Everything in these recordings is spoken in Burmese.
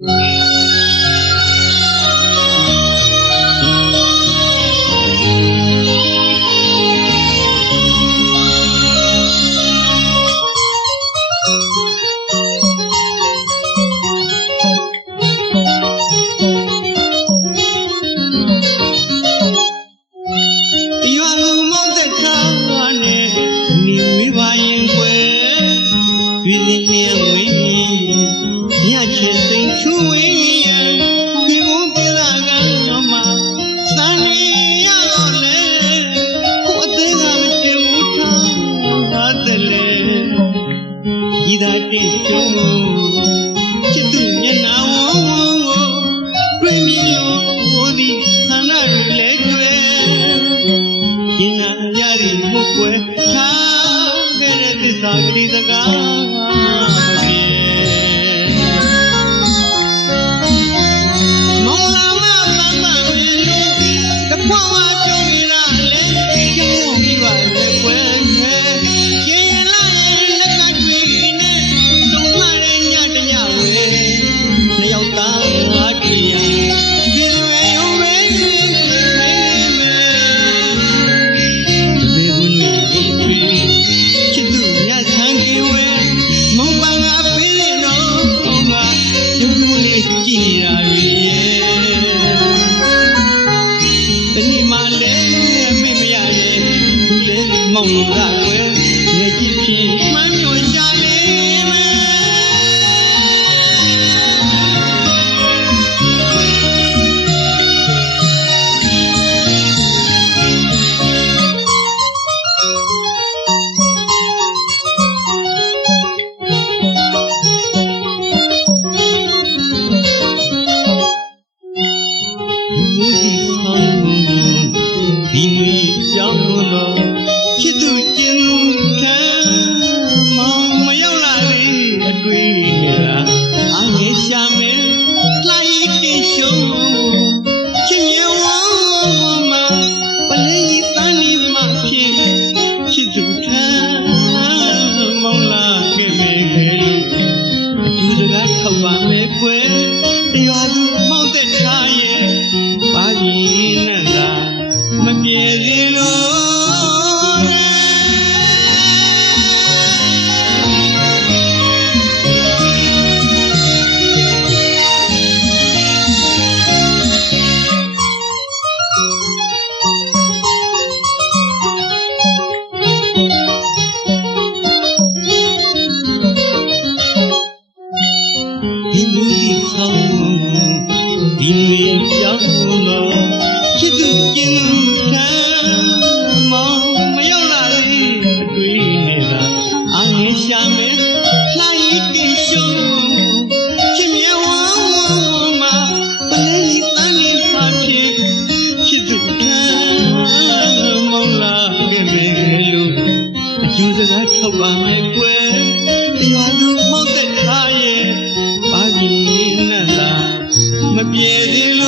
Mm-hmm. ကြုံချစ်သူမျက်နှာဝ 因为你 လူစကားထောက်ပါမယ်ကွယ်ရွာသူမောက်တဲ့ခါရဲ့ပါကြီးနဲ့လားမပြေသေးလို့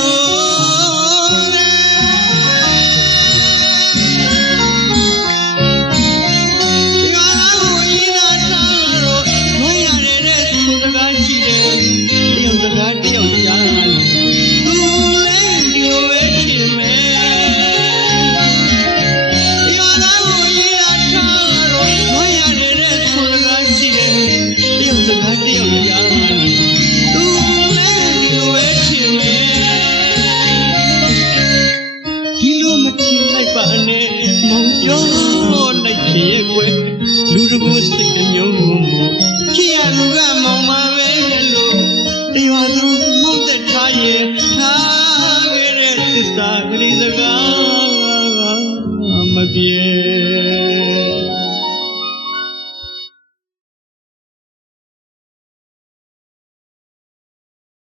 ကြည့်လိုက်ပါနဲ့မုံပြောလိုက်ချေွယ်လူတကူစစ်တမျိုးကိုချစ်ရလူကမောင်မာပဲလို့ဒီဝါသူမုံသက်ထားရင်ထားခဲ့တဲ့သစ္စာကလေးစကားမပြေ